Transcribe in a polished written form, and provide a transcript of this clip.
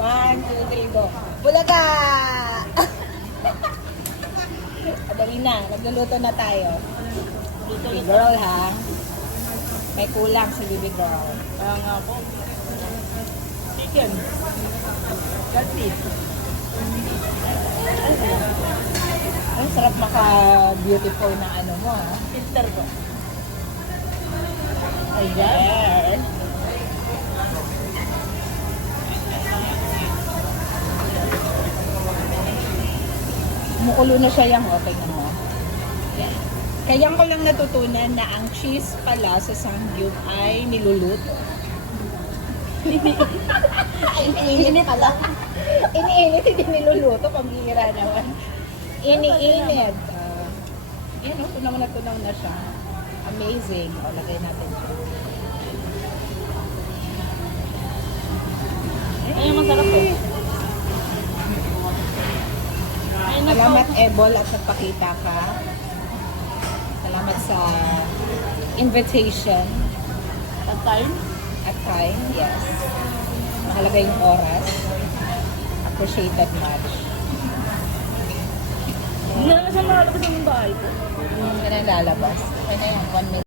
1, 2, 3, go. Bulaga! Dali na, nagluluto na tayo. Baby girl, ha? May kulang si baby girl. Kaya nga po. Chicken. That's it. Ay, sarap maka-beautiful na ano mo, ha? Sister ko. Ayan. Kumukulo na siya yung okay na mo. Yan. Kaya ko lang natutunan na ang cheese pala sa samgyup ay niluluto. Iniinit pala. Iniinit, hindi niluluto. Pambihira naman. Iniinit. Yan o, tunaw na siya. Amazing. O, lagay natin siya. Ayun, masarap eh. Ayun na po. Salamat, Ebol, at nagpakita ka. Salamat sa invitation At time. at time. Yes. Mahalaga yung oras. Appreciated much. Hindi na siya makalabas ng bahay ko. Hindi na lalabas. Okay na yan. 1 minute.